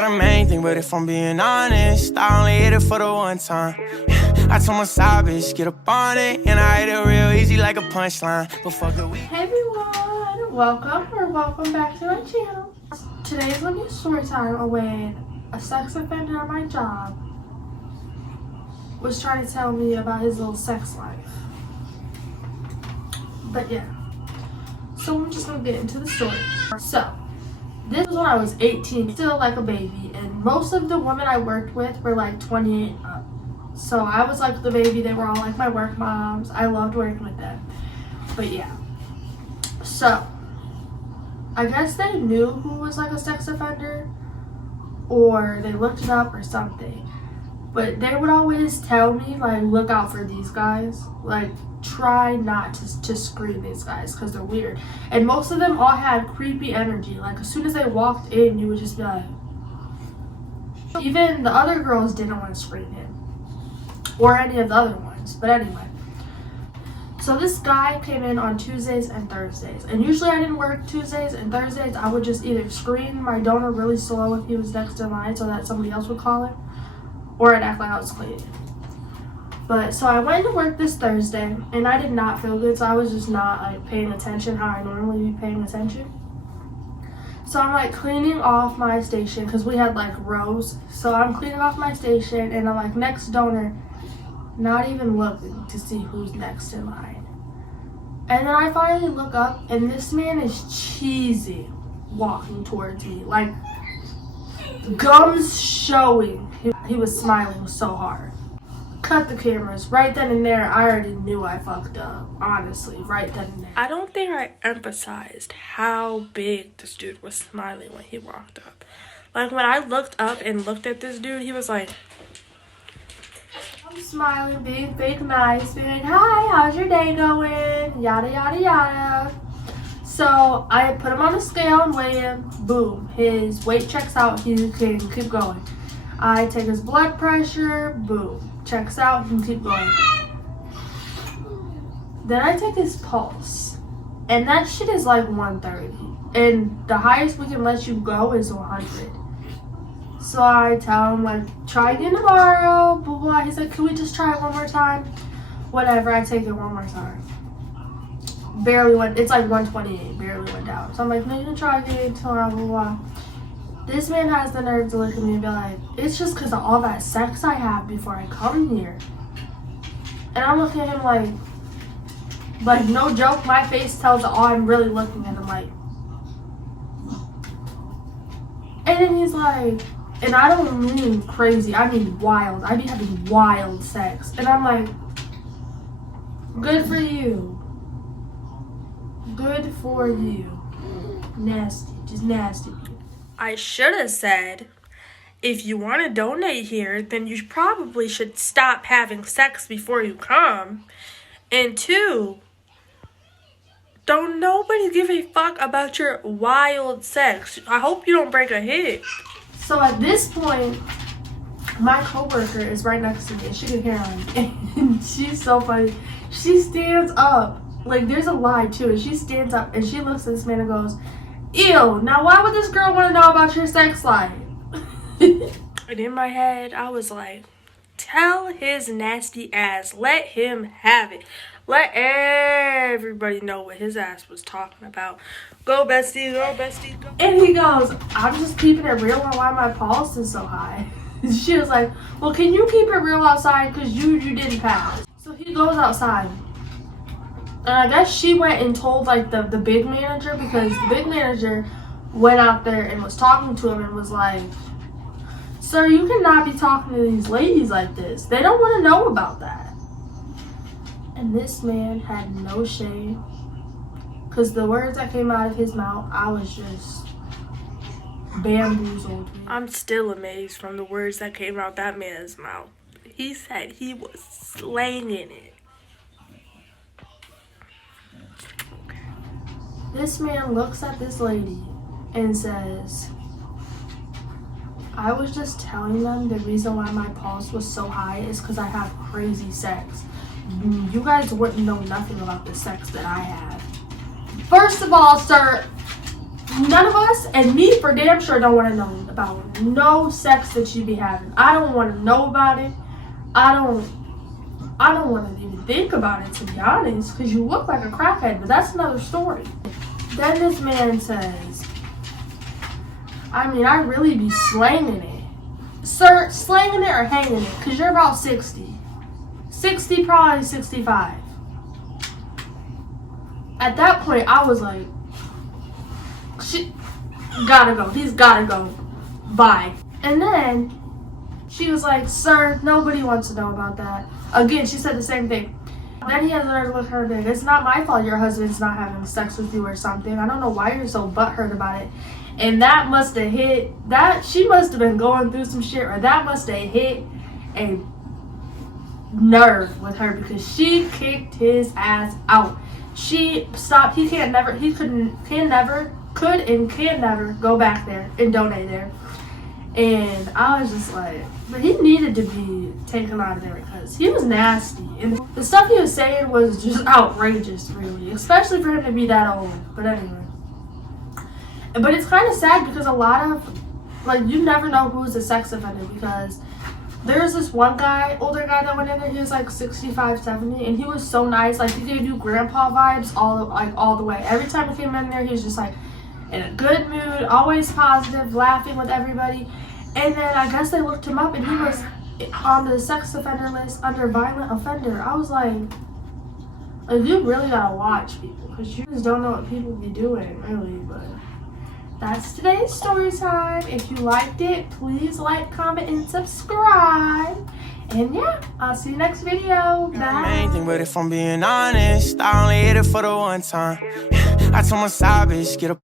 got a main thing, but if I'm being honest, I only hit it for the one time. I told my side bitch, get up on it, and I hit it real easy like a punchline. But fuck it, Hey everyone, welcome back to my channel. Today's gonna be story time when a sex offender at my job was trying to tell me about his little sex life. But yeah, so I'm just gonna get into the story. So this was when I was 18, still like a baby, and most of the women I worked with were like 28 up. So I was like the baby, they were all like my work moms. I loved working with them. But yeah. So I guess they knew who was like a sex offender, or they looked it up or something. But they would always tell me, like, look out for these guys. Like, try not to screen these guys because they're weird. And most of them all had creepy energy. Like, as soon as they walked in, you would just be like... Even the other girls didn't want to screen him. Or any of the other ones. But anyway. So this guy came in on Tuesdays and Thursdays. And usually I didn't work Tuesdays and Thursdays. I would just either screen my donor really slow if he was next in line so that somebody else would call him. Or I'd act like I was cleaning. But so I went to work this Thursday and I did not feel good, so I was just not like paying attention how I normally be paying attention. So I'm like cleaning off my station because we had like rows. So I'm cleaning off my station and I'm like next donor, not even looking to see who's next in line. And then I finally look up and this man is cheesy walking towards me, like gums showing. He was smiling so hard. Cut the cameras. Right then and there, I already knew I fucked up. Honestly, right then and there. I don't think I emphasized how big this dude was smiling when he walked up. Like, when I looked up and looked at this dude, he was like... I'm smiling, being fake nice, being like, hi, how's your day going? Yada, yada, yada. So, I put him on the scale and weigh him. Boom. His weight checks out. He can keep going. I take his blood pressure, boom, checks out, he can keep going. Then I take his pulse, and that shit is like 130, and the highest we can let you go is 100. So I tell him, like, try again tomorrow, blah, blah. He's like, can we just try it one more time? Whatever, I take it one more time. Barely went, it's like 128, barely went down. So I'm like, no, you can try again tomorrow, blah, blah. This man has the nerve to look at me and be like, it's just because of all that sex I have before I come here. And I'm looking at him like no joke, my face tells all I'm really looking at him like. And then he's like, and I don't mean crazy, I mean wild. I be having wild sex. And I'm like, good for you. Good for you. Nasty, just nasty. I should have said, if you want to donate here, then you probably should stop having sex before you come. And 2, don't nobody give a fuck about your wild sex. I hope you don't break a hip. So at this point, my coworker is right next to me and she can hear him. And she's so funny. She stands up. Like, there's a lie too. And she stands up and she looks at this man and goes, ew, now why would this girl want to know about your sex life? And in my head, I was like, tell his nasty ass, let him have it. Let everybody know what his ass was talking about. Go, bestie, go, bestie, go. And he goes, I'm just keeping it real on why my pulse is so high. She was like, well, can you keep it real outside because you didn't pass? So he goes outside. And I guess she went and told like the big manager, because the big manager went out there and was talking to him and was like, sir, you cannot be talking to these ladies like this. They don't want to know about that. And this man had no shame, because the words that came out of his mouth, I was just bamboozled. I'm still amazed from the words that came out that man's mouth. He said he was slanging it. This man looks at this lady and says, I was just telling them the reason why my pulse was so high is because I have crazy sex. You guys wouldn't know nothing about the sex that I have. First of all, sir, none of us, and me for damn sure, don't want to know about no sex that you be having. I don't want to know about it. I don't want to even think about it, to be honest, because you look like a crackhead, but that's another story. Then this man says, I mean, I really be slanging it. Sir, slanging it or hanging it? Because you're about 60. 60, probably 65. At that point, I was like, she gotta go. He's gotta go. Bye. And then she was like, sir, nobody wants to know about that. Again, she said the same thing. Then he has learned with her that it's not my fault your husband's not having sex with you or something. I don't know why you're so butthurt about it. And that must have hit, she must have been going through some shit, or that must have hit a nerve with her, because she kicked his ass out. She stopped, he can never go back there and donate there. And I was just like, but he needed to be taken out of there because he was nasty. And the stuff he was saying was just outrageous, really. Especially for him to be that old. But anyway. But it's kind of sad because a lot of, like, you never know who's a sex offender, because there's this one guy, older guy that went in there, he was like 65, 70, and he was so nice. Like, he gave you grandpa vibes all the way. Every time he came in there, he was just like in a good mood, always positive, laughing with everybody. And then I guess they looked him up, and he was on the sex offender list under violent offender. I was like, you really gotta watch people, because you just don't know what people be doing, really. But that's today's story time. If you liked it, please like, comment, and subscribe. And yeah, I'll see you next video. Bye. Main thing, but if I'm being honest, I only hit it for the one time. I told my side bitch, get up.